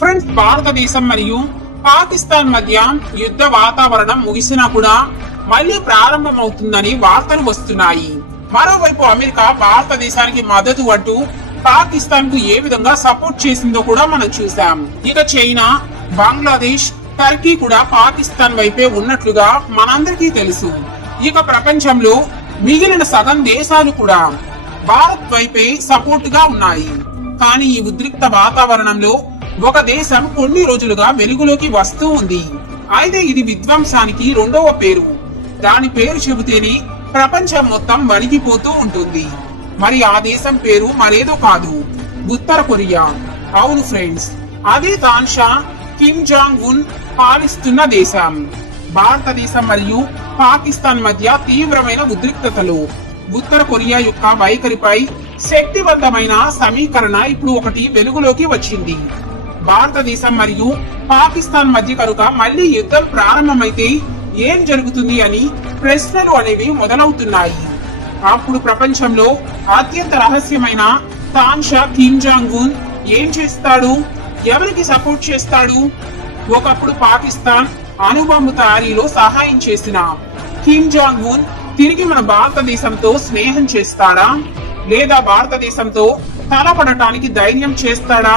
Friends, భారతదేశం మరియు పాకిస్తాన్ మధ్య యుద్ధ వాతావరణం ముగిసినా కూడా మళ్ళీ ప్రారంభమవుతుందని వార్తలు వస్తున్నాయి. మరోవైపు అమెరికా భారతదేశానికి మద్దతు అంటూ పాకిస్తాన్ కు ఏ విధంగా సపోర్ట్ చేసిందో కూడా మనం చూసాం. ఇక చైనా, బంగ్లాదేశ్, టర్కీ కూడా పాకిస్తాన్ వైపే ఉన్నట్లుగా మనందరికీ తెలుసు. ఇక ప్రపంచంలో మిగిలిన సగం దేశాలు కూడా భారత్ వైపే సపోర్ట్ గా ఉన్నాయి. కానీ ఈ ఉద్రిక్త వాతావరణంలో ఒక దేశం కొన్ని రోజులుగా వెలుగులోకి వస్తూ ఉంది. అయితే ఇది విధ్వంసానికి రెండవ పేరు. దాని పేరు చెబితేనే ప్రపంచం మొత్తం వణికిపోతూ ఉంటుంది. మరి ఆ దేశం పేరు మరేదో కాదు, ఉత్తర కొరియా. అవును ఫ్రెండ్స్, అదే తాన్షా కిమ్ జాంగ్ ఉన్ పాలిస్తున్న దేశం. భారతదేశం మరియు పాకిస్తాన్ మధ్య తీవ్రమైన ఉద్రిక్తతలు. ఉత్తర కొరియా యొక్క వైఖరిపై శక్తివంతమైన సమీకరణ ఇప్పుడు ఒకటి వెలుగులోకి వచ్చింది. భారతదేశం మరియు పాకిస్తాన్ మధ్య కనుక మళ్ళీ యుద్ధం ప్రారంభమైతే ఏం జరుగుతుంది అని ప్రశ్నలు అనేవి మొదలవుతున్నాయి. అప్పుడు ప్రపంచంలో అత్యంత రహస్యమైన తాన్షా కిమ్ జాంగ్ ఉన్ ఏం చేస్తాడు, ఎవరికి సపోర్ట్ చేస్తాడు? ఒకప్పుడు పాకిస్తాన్ అణుబాంబు తయారీలో సహాయం చేసిన కిమ్ జాంగ్ ఉన్ తిరిగి మన భారతదేశంతో స్నేహం చేస్తాడా, లేదా భారతదేశంతో తలపడటానికి ధైర్యం చేస్తాడా?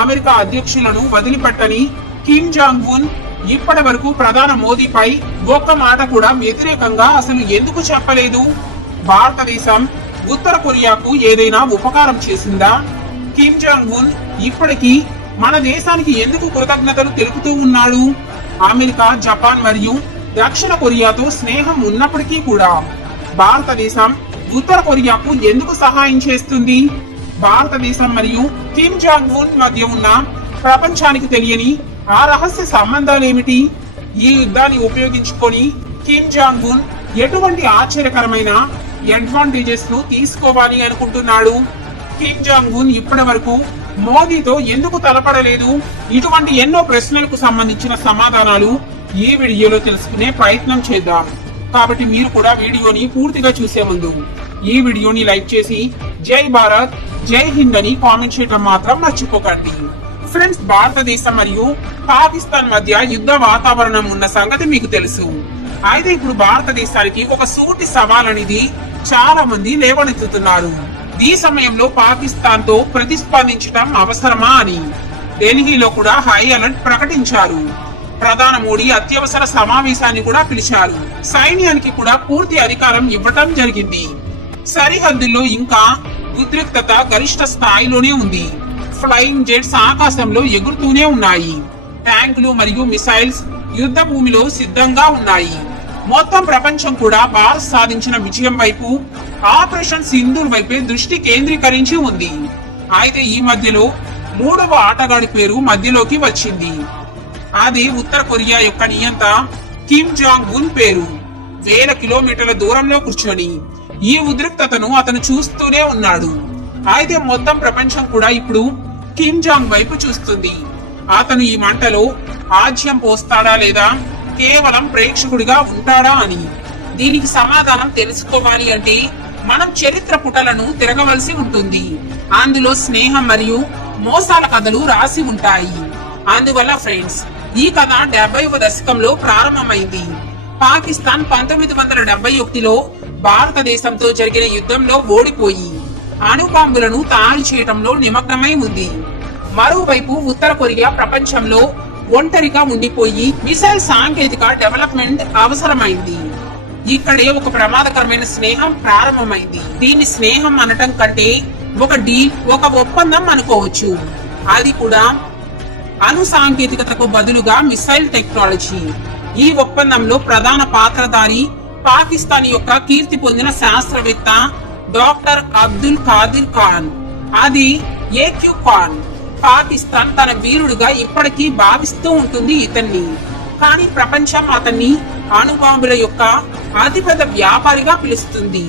అమెరికా అధ్యక్షులను వదిలిపెట్టని కిమ్ జాంగ్ ఉన్ ఇప్పటి వరకు ప్రధాని మోదీపై ఒక్క మాట కూడా వ్యతిరేకంగా అసలు ఎందుకు చెప్పలేదు? భారతదేశం ఉత్తర కొరియాకు ఏదైనా ఉపకారం చేసిందా? కిమ్ జాంగ్ ఉన్ ఇప్పటికీ మన దేశానికి ఎందుకు కృతజ్ఞతలు తెలుపుతూ ఉన్నాడు? అమెరికా, జపాన్ మరియు దక్షిణ కొరియాతో స్నేహం ఉన్నప్పటికీ కూడా భారతదేశం ఉత్తర కొరియాకు ఎందుకు సహాయం చేస్తుంది? భారతదేశం మరియు కిమ్ జాంగ్ ఉన్ మధ్య ఉన్న ప్రపంచానికి తెలియని ఆ రహస్య సంబంధాలు ఏమిటి? ఈ యుద్ధాన్ని ఉపయోగించుకొని కిమ్ జాంగ్ ఉన్ ఎటువంటి ఆశ్చర్యకరమైన అడ్వాంటేజెస్ ను తీసుకోవాలి అనుకుంటున్నాడు? కిమ్ జాంగ్ ఉన్ ఇప్పటి వరకు మోదీతో ఎందుకు తలపడలేదు? ఇటువంటి ఎన్నో ప్రశ్నలకు సంబంధించిన సమాధానాలు ఈ వీడియోలో తెలుసుకునే ప్రయత్నం చేద్దాం. కాబట్టి మీరు కూడా వీడియోని పూర్తిగా చూసే ముందు ఈ వీడియోని లైక్ చేసి జై భారత్, జై హింద్ అని కామెంట్ చేయడం మాత్రం మర్చిపోకండి. ఫ్రెండ్స్, భారతదేశం మరియు పాకిస్తాన్ మధ్య యుద్ధ వాతావరణం ఉన్న సంగతి మీకు తెలుసు. అయితే ఇప్పుడు భారతదేశానికి ఒక సూటి సవాల్ అనేది చాలా మంది లేవనెత్తుతున్నారు. ఈ సమయంలో పాకిస్తాన్ తో ప్రతిస్పందించడం అవసరమా అని ఢిల్లీలో కూడా హై అలర్ట్ ప్రకటించారు. ప్రధాని మోడీ అత్యవసర సమావేశాన్ని కూడా పిలిచారు. సైన్యానికి కూడా పూర్తి అధికారం ఇవ్వటం జరిగింది. సరిహద్దుల్లో ఇంకా ఉద్రిక్తత గరిష్ట స్థాయిలోనే ఉంది. ఫ్లయింగ్ జెట్స్ ఆకాశంలో ఎగురుతూనే ఉన్నాయి. ట్యాంకులు మరియు మిసైల్స్ యుద్ధ భూమిలో సిద్ధంగా ఉన్నాయి. మొత్తం ప్రపంచం కూడా భారత్ సాధించిన విజయం వైపు, ఆపరేషన్ సింధూర్ వైపే దృష్టి కేంద్రీకరించి ఉంది. అయితే ఈ మధ్యలో మూడవ ఆటగాడి పేరు మధ్యలోకి వచ్చింది. అది ఉత్తర కొరియా యొక్క నియంత కిమ్ జాంగ్ ఉన్ పేరు. వేల కిలోమీటర్ల దూరంలో కూర్చొని ఈ ఉద్రిక్తతను అతను చూస్తూనే ఉన్నాడు. అయితే మొత్తం ప్రపంచం కూడా ఇప్పుడు కిమ్ జాంగ్ వైపు చూస్తుంది. అతను ఈ మంటలో ఆజ్యం పోస్తాడా లేదా కేవలం ప్రేక్షకుడిగా ఉంటాడా అని. దీనికి సమాధానం తెలుసుకోవాలి అంటే మనం చరిత్ర పుటలను తిరగవలసి ఉంటుంది. అందులో స్నేహం మరియు మోసాల కథలు రాసి ఉంటాయి. అందువల్ల ఫ్రెండ్స్, ఈ కథ 70వ దశకంలో ప్రారంభమైంది. పాకిస్తాన్ 1971లో భారతదేశంతో జరిగిన యుద్ధంలో ఓడిపోయి అణుబాంబులను తయారు చేయడంలో నిమగ్నమై ఉంది. మరోవైపు ఉత్తర కొరియా ప్రపంచంలో ఒంటరిగా ఉండిపోయి మిసైల్ సాంకేతిక డెవలప్మెంట్ అవసరమైంది. ఇక్కడే ఒక ప్రమాదకరమైన స్నేహం ప్రారంభమైంది. దీన్ని స్నేహం అనటం కంటే ఒక డీల్, ఒక ఒప్పందం అనుకోవచ్చు. అది కూడా అణు సాంకేతికతకు బదులుగా మిసైల్ టెక్నాలజీ. ఈ ఒప్పందంలో ప్రధాన పాత్రధారి పాకిస్తాన్ యొక్క కీర్తి పొందిన శాస్త్రవేత్త డాక్టర్ అబ్దుల్ ఖాదిర్ ఖాన్. అది ఏక్యూ ఖాన్. పాకిస్తాన్ తన వీరుడిగా ఇప్పటికీ భావిస్తూ ఉంటుంది ఇతన్ని. కానీ ప్రపంచం అతన్ని అణుబాంబుల యొక్క అతిపెద్ద వ్యాపారిగా పిలుస్తుంది.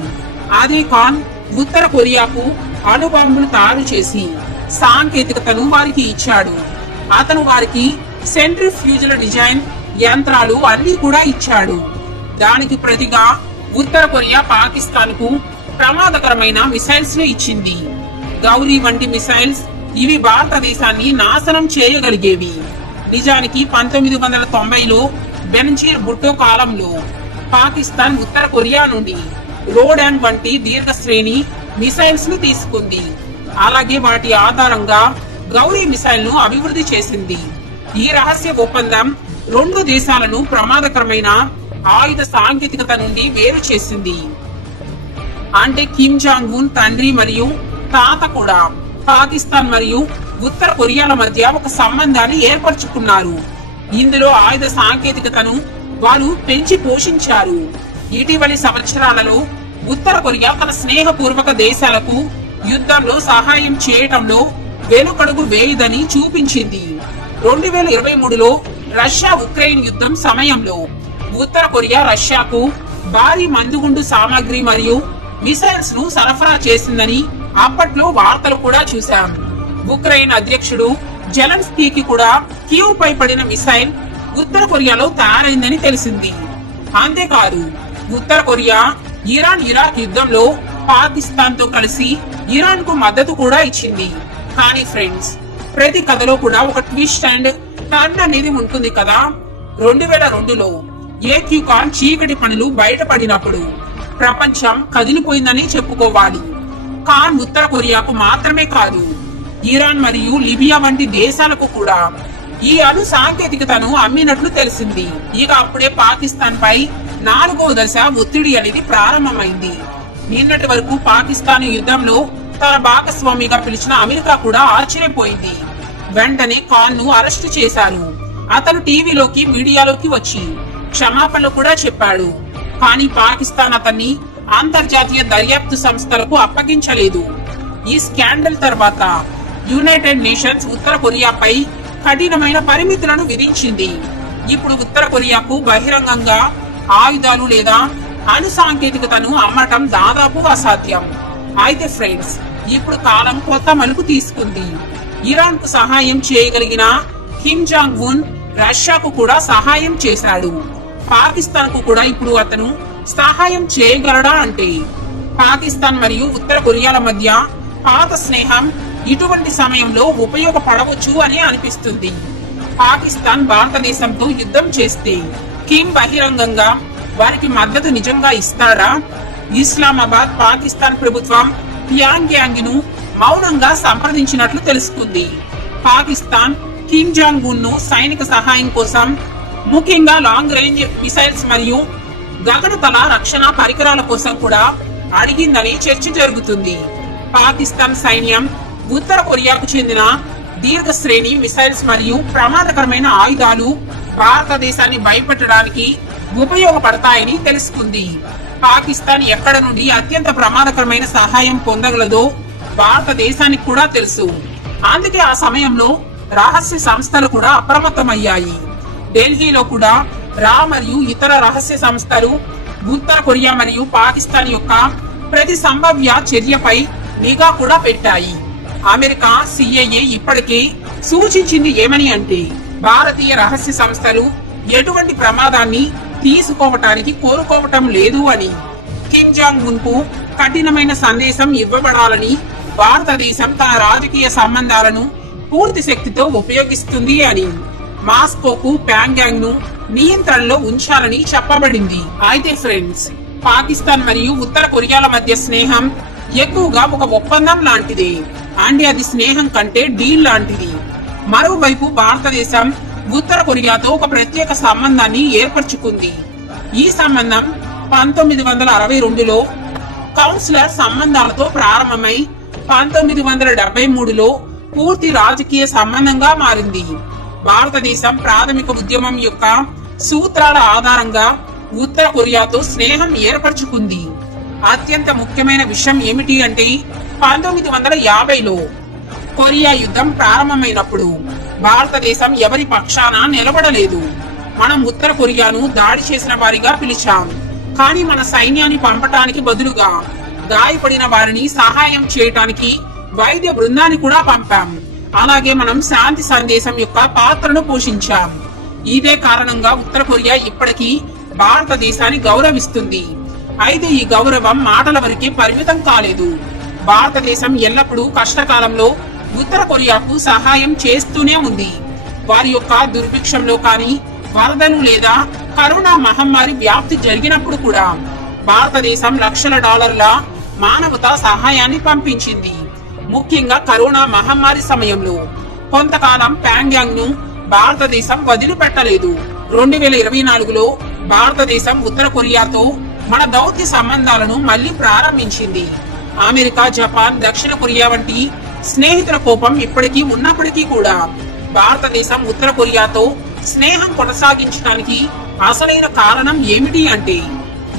అదే ఖాన్ ఉత్తర కొరియాకు అణుబాంబులు తయారు చేసి సాంకేతికతను వారికి ఇచ్చాడు. అతను వారికి సెంట్రిఫ్యూజుల డిజైన్ యంత్రాలు అన్ని కూడా ఇచ్చాడు. దానికి ప్రతిగా ఉత్తర కొరియా పాకిస్తాన్ కు ప్రమాదకరమైన మిసైల్స్ ను ఇచ్చింది. గౌరీ వంటి మిసైల్స్ ఇవి భారతదేశాన్ని నాశనం చేయగలిగేవి. నిజానికి 1990లో బెనజీర్ భుట్టో కాలంలో పాకిస్తాన్ ఉత్తర కొరియా నుండి రోడాన్ వంటి దీర్ఘ శ్రేణి మిసైల్స్ ను తీసుకుంది. అలాగే వాటి ఆధారంగా గౌరీ మిసైల్ ను అభివృద్ధి చేసింది. ఈ రహస్య ఒప్పందం రెండు దేశాలను ప్రమాదకరమైన ఆయుధ సాంకేతికత నుండి వేరు చేసింది. అంటే కిమ్ జాంగ్ ఉన్ తండ్రి మరియు తాత కూడా పాకిస్తాన్ మరియు ఉత్తర కొరియాల మధ్య ఒక సంబంధాన్ని ఏర్పరచుకున్నారు. ఇందులో ఆయుధ సాంకేతికతను వారు పెంచి పోషించారు. ఇటీవలి సంవత్సరాలలో ఉత్తర కొరియా తన స్నేహపూర్వక దేశాలకు యుద్ధంలో సహాయం చేయటంలో వెనుకడుగు వేయదని చూపించింది. 2023లో రష్యా ఉక్రెయిన్ యుద్ధం సమయంలో ఉత్తర కొరియా రష్యాకు భారీ మందుగుండు సామాగ్రి మరియు మిసైల్స్ ను సరఫరా చేసిందని అప్పట్లో వార్తలు కూడా చూశాం. ఉక్రెయిన్ అధ్యక్షుడు జెలెన్స్కీకి కూడా కీవ్ పై పడిన మిసైల్ ఉత్తర కొరియాలో తయారైందని తెలిసింది. అంతేకాదు ఉత్తర కొరియా ఇరాన్ ఇరాక్ యుద్ధంలో పాకిస్తాన్ తో కలిసి ఇరాన్ కు మద్దతు కూడా ఇచ్చింది. కానీ ఫ్రెండ్స్, ప్రతి కథలో కూడా ఒక ట్విస్ట్ అండ్ టర్న్ అనేది ఉంటుంది కదా. 2002లో ఏక్యూకాన్ చీకటి పనులు బయటపడినప్పుడు ప్రపంచం కదిలిపోయిందని చెప్పుకోవాలి. ఖాన్ ఉత్తర కొరియాకు మాత్రమే కాదు, ఇరాన్ మరియు లిబియా వంటి దేశాలకు కూడా ఈ అణు సాంకేతికతను అమ్మినట్లు తెలిసింది. ఇక అప్పుడే పాకిస్తాన్ పై 4వ దశ ఒత్తిడి అనేది ప్రారంభమైంది. నిన్నటి వరకు పాకిస్తాన్ యుద్ధంలో తన భాగస్వామిగా పిలిచిన అమెరికా కూడా ఆశ్చర్యపోయింది. వెంటనే ఖాన్ ను అరెస్టు చేశారు. అతను టీవీలోకి మీడియాలోకి వచ్చి క్షమాపణలు కూడా చెప్పాడు. కానీ పాకిస్తాన్ అతన్ని అంతర్జాతీయ దర్యాప్తు సంస్థలకు అప్పగించలేదు. ఈ స్కాండల్ తర్వాత యునైటెడ్ నేషన్స్ ఉత్తర కొరియాపై కఠినమైన పరిమితులను విధించింది. ఇప్పుడు ఉత్తర కొరియాకు బహిరంగంగా ఆయుధాలు లేదా అణు సాంకేతికతను అమ్మటం దాదాపు అసాధ్యం. అయితే ఫ్రెండ్స్, ఇప్పుడు కాలం కొత్త మలుపు తీసుకుంది. ఇరాన్ కు సహాయం చేయగలిగిన కిమ్ జాంగ్ ఉన్ రష్యాకు కూడా సహాయం చేశాడు. పాకిస్తాన్ కు కూడా ఇప్పుడు అతను సహాయం చేయగలడా అంటే పాకిస్తాన్ మరియు ఉత్తర కొరియాల మధ్య పాత స్నేహం ఇటువంటి సమయంలో ఉపయోగపడవచ్చు అని అనిపిస్తుంది. పాకిస్తాన్ భారతదేశంతో యుద్ధం చేస్తే కిమ్ బహిరంగంగా వారికి మద్దతు నిజంగా ఇస్తారా? ఇస్లామాబాద్ పాకిస్తాన్ ప్రభుత్వం ప్యాంగ్యాంగ్ ను మౌనంగా సంప్రదించినట్లు తెలుసుకుంది. పాకిస్తాన్ కిమ్ జాంగ్ ఉన్ ను సైనిక సహాయం కోసం, ముఖ్యంగా లాంగ్ రేంజ్ మిసైల్స్ మరియు గగనతల రక్షణ పరికరాల కోసం కూడా అడిగిందని చర్చ జరుగుతుంది. పాకిస్తాన్ సైన్యం ఉత్తర కొరియాకు చెందిన దీర్ఘ శ్రేణి మిసైల్స్ మరియు ప్రమాదకరమైన ఆయుధాలు భారతదేశాన్ని భయపెట్టడానికి ఉపయోగపడతాయని తెలుసుకుంది. పాకిస్తాన్ ఎక్కడ నుండి అత్యంత ప్రమాదకరమైన సహాయం పొందగలదో భారతదేశానికి కూడా తెలుసు. అందుకే ఆ సమయంలో రహస్య సంస్థలు కూడా అప్రమత్తమయ్యాయి. ఢిల్లీలో కూడా రా మరియు ఇతర రహస్య సంస్థలు ఉత్తర కొరియా మరియు పాకిస్తాన్ యొక్క ప్రతి సంభావ్య చర్యపై నిఘా కూడా పెట్టాయి. అమెరికా సిఐఏ ఇప్పటికే సూచించింది ఏమని అంటే భారతీయ రహస్య సంస్థలు ఎటువంటి ప్రమాదాన్ని తీసుకోవటానికి కోరుకోవటం లేదు అని. కిమ్ జాంగ్ ఉన్ కు కఠినమైన సందేశం ఇవ్వబడాలని భారతదేశం తన రాజకీయ సంబంధాలను పూర్తి శక్తితో ఉపయోగిస్తుంది అని. మాస్కోకు ప్యాంగ్యాంగ్ ను నియంత్రణలో ఉంచాలని చెప్పబడింది. అయితే ఫ్రెండ్స్, పాకిస్తాన్ మరియు ఉత్తర కొరియాల మధ్య స్నేహం ఎక్కువగా ఒక ఒప్పందం లాంటిది. అంటే అది స్నేహం కంటే డీల్ లాంటిది. మరోవైపు భారతదేశం ఉత్తర కొరియాతో ఒక ప్రత్యేక సంబంధాన్ని ఏర్పరచుకుంది. ఈ సంబంధం 1962లో కౌన్సిలర్ సంబంధాలతో ప్రారంభమై 1973లో పూర్తి రాజకీయ సంబంధంగా మారింది. భారతదేశం ప్రాథమిక ఉద్యమం యొక్క సూత్రాల ఆధారంగా ఉత్తర కొరియాతో స్నేహం ఏర్పరచుకుంది. అత్యంత ముఖ్యమైన విషయం ఏమిటి అంటే 1950లో కొరియా యుద్ధం ప్రారంభమైనప్పుడు భారతదేశం ఎవరి పక్షాన నిలబడలేదు. మనం ఉత్తర కొరియాను దాడి చేసిన వారిగా పిలిచాం. కానీ మన సైన్యాన్ని పంపటానికి బదులుగా గాయపడిన వారిని సహాయం చేయటానికి వైద్య బృందాన్ని కూడా పంపాం. అలాగే మనం శాంతి సందేశం యొక్క పాత్రను పోషించాం. ఇదే కారణంగా ఉత్తర కొరియా ఇప్పటికీ భారతదేశాన్ని గౌరవిస్తుంది. అయితే ఈ గౌరవం మాటల వరకే పరిమితం కాలేదు. భారతదేశం ఎల్లప్పుడూ కష్టకాలంలో ఉత్తర కొరియాకు సహాయం చేస్తూనే ఉంది. వారి యొక్క దుర్భిక్షంలో కానీ, వరదలు లేదా కరోనా మహమ్మారి వ్యాప్తి జరిగినప్పుడు కూడా భారతదేశం లక్షల డాలర్ల మానవతా సహాయాన్ని పంపించింది. ముఖ్యంగా కరోనా మహమ్మారి సమయంలో కొంతకాలం ప్యాంగ్యాంగ్ ను భారతదేశం వదిలిపెట్టలేదు. 2024లో భారతదేశం ఉత్తర కొరియాతో మన దౌత్య సంబంధాలను మళ్లీ ప్రారంభించింది. అమెరికా, జపాన్, దక్షిణ కొరియా వంటి స్నేహితుల కోపం ఇప్పటికీ ఉన్నప్పటికీ కూడా భారతదేశం ఉత్తర కొరియాతో స్నేహం కొనసాగించడానికి అసలైన కారణం ఏమిటి అంటే,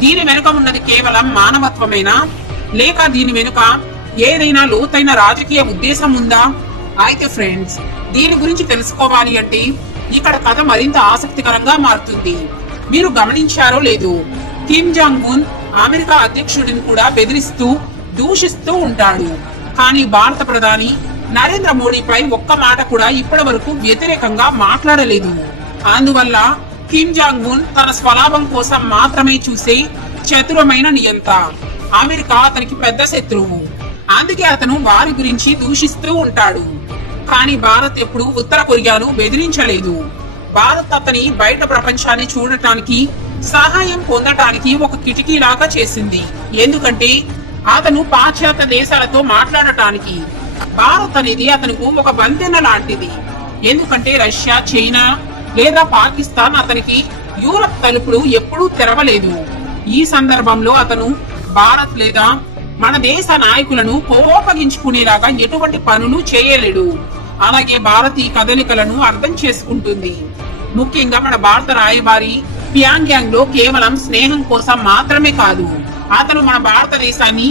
దీని వెనుక ఉన్నది కేవలం మానవత్వమేనా, లేక దీని వెనుక ఏదైనా లోతైన రాజకీయ ఉద్దేశం ఉందా? అయితే ఫ్రెండ్స్, దీని గురించి తెలుసుకోవాలి అంటే ఇక్కడ కథ మరింత ఆసక్తికరంగా మారుతుంది. మీరు గమనించారో లేదో, కిమ్ జాంగ్ ఉన్ అమెరికా అధ్యక్షుడిని కూడా బెదిరిస్తూ, దూషిస్తూ ఉంటాడు. కానీ భారత ప్రధాని నరేంద్ర మోడీపై ఒక్క మాట కూడా ఇప్పటి వరకు వ్యతిరేకంగా మాట్లాడలేదు. అందువల్ల కిమ్ జాంగ్ ఉన్ తన స్వలాభం కోసం మాత్రమే చూసే చతురమైన నియంత. అమెరికా అతనికి పెద్ద శత్రువు, అందుకే అతను వారి గురించి దూషిస్తూ ఉంటాడు. కానీ భారత్ ఎప్పుడు ఉత్తర కొరియాను బెదిరించలేదు. భారత్ అతని బయట ప్రపంచాన్ని చూడటానికి, సహాయం పొందటానికి ఒక కిటికీలాగా చేసింది. ఎందుకంటే అతను పాశ్చాత్య దేశాలతో మాట్లాడటానికి. భారత్ అనేది అతనికి ఒక బంతెన లాంటిది. ఎందుకంటే రష్యా, చైనా లేదా పాకిస్తాన్ అతనికి యూరప్ తలుపులు ఎప్పుడూ తెరవలేదు. ఈ సందర్భంలో అతను భారత్ లేదా మన దేశ నాయకులను కోపగించుకునేలాగా ఎటువంటి పనులు చేయలేడు. అలాగే భారత్ ఈ కదలికలను అర్థం చేసుకుంటుంది. ముఖ్యంగా మన భారత రాయబారి ప్యాంగ్యాంగ్ లో కేవలం స్నేహం కోసం మాత్రమే కాదు, అతను మన భారతదేశాన్ని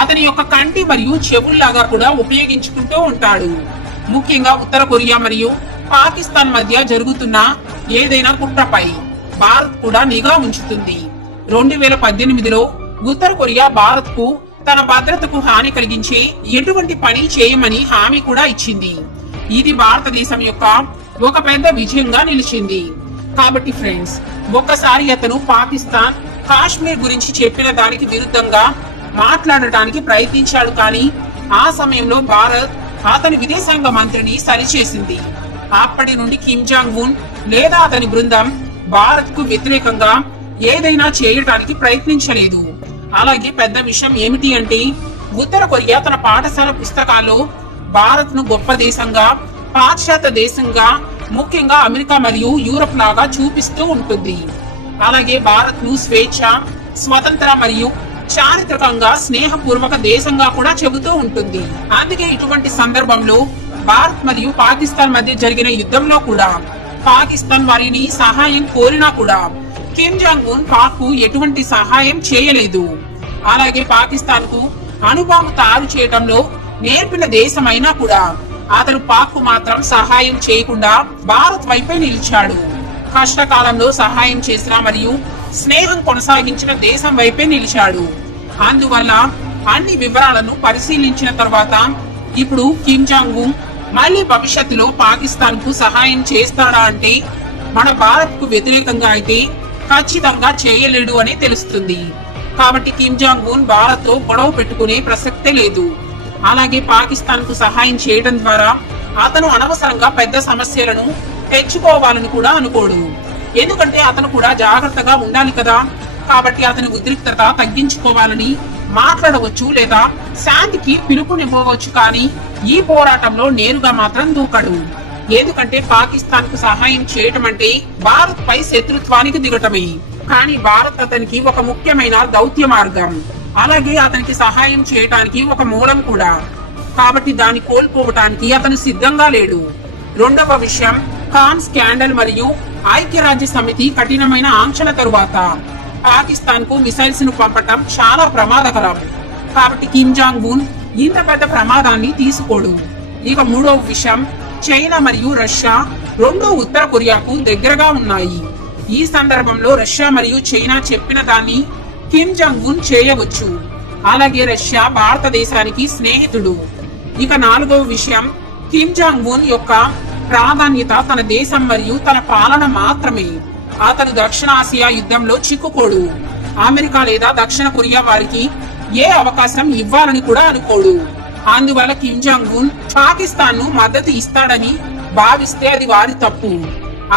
అతని యొక్క కంటి మరియు చెవుల్లాగా కూడా ఉపయోగించుకుంటూ ఉంటాడు. ముఖ్యంగా ఉత్తర కొరియా మరియు పాకిస్తాన్ మధ్య జరుగుతున్న ఏదైనా కుట్రపై భారత్ కూడా నిఘా ఉంచుతుంది. 2018లో ఉత్తర కొరియా భారత్ కు తన భద్రతకు హాని కలిగించే ఎటువంటి పని చేయమని హామీ కూడా ఇచ్చింది. ఇది భారతదేశం యొక్క ఒక పెద్ద విజయంగా నిలిచింది. కాబట్టి ఫ్రెండ్స్, ఒక్కసారి అతను పాకిస్తాన్, కాశ్మీర్ గురించి చెప్పిన దానికి విరుద్ధంగా మాట్లాడటానికి ప్రయత్నించాడు. కానీ ఆ సమయంలో భారత్ అతని విదేశాంగ మంత్రిని సరిచేసింది. అప్పటి నుండి కిమ్ జాంగ్ ఉన్ లేదా అతని బృందం భారత్ కు వ్యతిరేకంగా ఏదైనా చేయటానికి ప్రయత్నించలేదు. అలాగే పెద్ద విషయం ఏమిటి అంటే, ఉత్తర కొరియా తన పాఠశాల పుస్తకాల్లో భారత్ ను గొప్ప దేశంగా, పాశ్చాత్య దేశంగా, ముఖ్యంగా అమెరికా మరియు యూరప్ లాగా చూపిస్తూ ఉంటుంది. అలాగే భారత్ ను స్వేచ్ఛ, స్వతంత్ర మరియు చారిత్రకంగా స్నేహపూర్వక దేశంగా కూడా చెబుతూ ఉంటుంది. అందుకే ఇటువంటి సందర్భంలో భారత్ మరియు పాకిస్తాన్ మధ్య జరిగిన యుద్ధంలో కూడా పాకిస్తాన్ వారిని సహాయం కోరినా కూడా కిమ్ జాంగ్ ఉన్ పాక్ కు ఎటువంటి సహాయం చేయలేదు. అలాగే పాకిస్తాన్ కు అణుబాంబు తయారు చేయడంలో నేర్పిన దేశమైనా కూడా అతను పాక్ కు మాత్రం సహాయం చేయకుండా భారత్ వైపే నిలిచాడు. కష్టకాలంలో సహాయం చేసిన మరియు స్నేహం కొనసాగించిన దేశం వైపే నిలిచాడు. అందువల్ల అన్ని వివరాలను పరిశీలించిన తర్వాత ఇప్పుడు కిమ్ జాంగ్ ఉన్ మళ్ళీ భవిష్యత్తులో పాకిస్తాన్ కు సహాయం చేస్తాడా అంటే, మన భారత్ కు వ్యతిరేకంగా అయితే ఖచ్చితంగా చేయలేడు అని తెలుస్తుంది. కాబట్టి కిమ్ జాంగ్ ఉన్ భారత్ తో గొడవ పెట్టుకునే ప్రసక్తే లేదు. అలాగే పాకిస్తాన్ కు సహాయం చేయడం ద్వారా అతను అనవసరంగా పెద్ద సమస్యలను తెచ్చుకోవాలని కూడా అనుకోడు. ఎందుకంటే అతను కూడా జాగ్రత్తగా ఉండాలి కదా. కాబట్టి అతని ఉద్రిక్తత తగ్గించుకోవాలని మాట్లాడవచ్చు లేదా శాంతికి పిలుపునివ్వవచ్చు. కానీ ఈ పోరాటంలో నేరుగా మాత్రం దూకడు. ఎందుకంటే పాకిస్తాన్ కు సహాయం చేయటం అంటే భారత్ పై శత్రుత్వానికి దిగటమే. కానీ భారత్ అతనికి ఒక ముఖ్యమైన దౌత్య మార్గం, అలాగే అతనికి సహాయం చేయటానికి ఒక మూలం కూడా. కాబట్టి దాన్ని కోల్పోవటానికి అతను సిద్ధంగా లేడు. రెండవ విషయం, ఖాన్ స్కాండల్ మరియు ఐక్యరాజ్య సమితి కఠినమైన ఆంక్షల తరువాత పాకిస్తాన్ కు మిసైల్స్ ను పంపటం చాలా ప్రమాదకరం. కాబట్టి కిమ్ జాంగ్ ఉన్ ఇంత పెద్ద ప్రమాదాన్ని తీసుకోడు. ఇక మూడవ విషయం, చైనా మరియు రష్యా రెండూ ఉత్తర కొరియాకు దగ్గరగా ఉన్నాయి. ఈ సందర్భంలో రష్యా మరియు చైనా చెప్పిన దాన్ని కిమ్ జాంగ్ ఉన్ చేయవచ్చు. అలాగే రష్యా భారతదేశానికి స్నేహితుడు. ఇక నాలుగవ విషయం, కిమ్ జాంగ్ ఉన్ యొక్క ప్రాధాన్యత తన దేశం మరియు తన పాలన మాత్రమే. అతను దక్షిణాసియా యుద్ధంలో చిక్కుకోడు. అమెరికా లేదా దక్షిణ కొరియా వారికి ఏ అవకాశం ఇవ్వాలని కూడా అనుకోడు. అందువల్ల కిమ్ జాంగ్ ఉన్ పాకిస్తాన్ ను మద్దతు ఇస్తాడని భావిస్తే అది వారి తప్పు.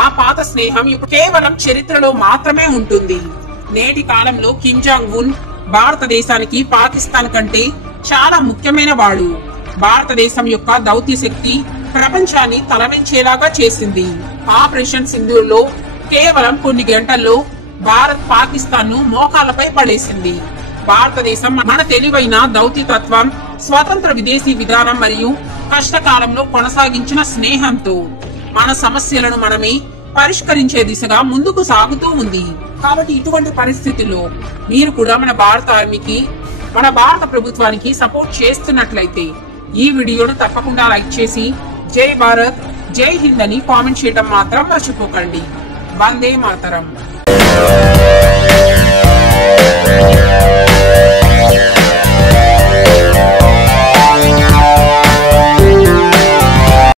ఆ పాత స్నేహం ఇప్పుడు కేవలం చరిత్రలో మాత్రమే ఉంటుంది. నేటి కాలంలో కిమ్ జాంగ్ ఉన్ భారతదేశానికి పాకిస్తాన్ కంటే చాలా ముఖ్యమైన వాడు. భారతదేశం యొక్క దౌత్య శక్తి ప్రపంచాన్ని తలవంచేలాగా చేసింది. ఆపరేషన్ సింధూర్ లో కేవలం కొన్ని గంటల్లో భారత్ పాకిస్తాన్ ను మోకాలపై పడేసింది. భారతదేశం మన తెలివైన దౌత్యతత్వం, స్వతంత్ర విదేశీ విధానం మరియు కష్టకాలంలో కొనసాగించిన స్నేహంతో మన సమస్యలను మనమే పరిష్కరించే దిశగా ముందుకు సాగుతూ ఉంది. కాబట్టి ఇటువంటి పరిస్థితుల్లో మీరు కూడా మన భారత ఆర్మీకి, మన భారత ప్రభుత్వానికి సపోర్ట్ చేస్తున్నట్లయితే ఈ వీడియోను తప్పకుండా లైక్ చేసి జై భారత్, జై హింద్ అని కామెంట్ చేయడం మాత్రం మర్చిపోకండి. వందే మాతరం.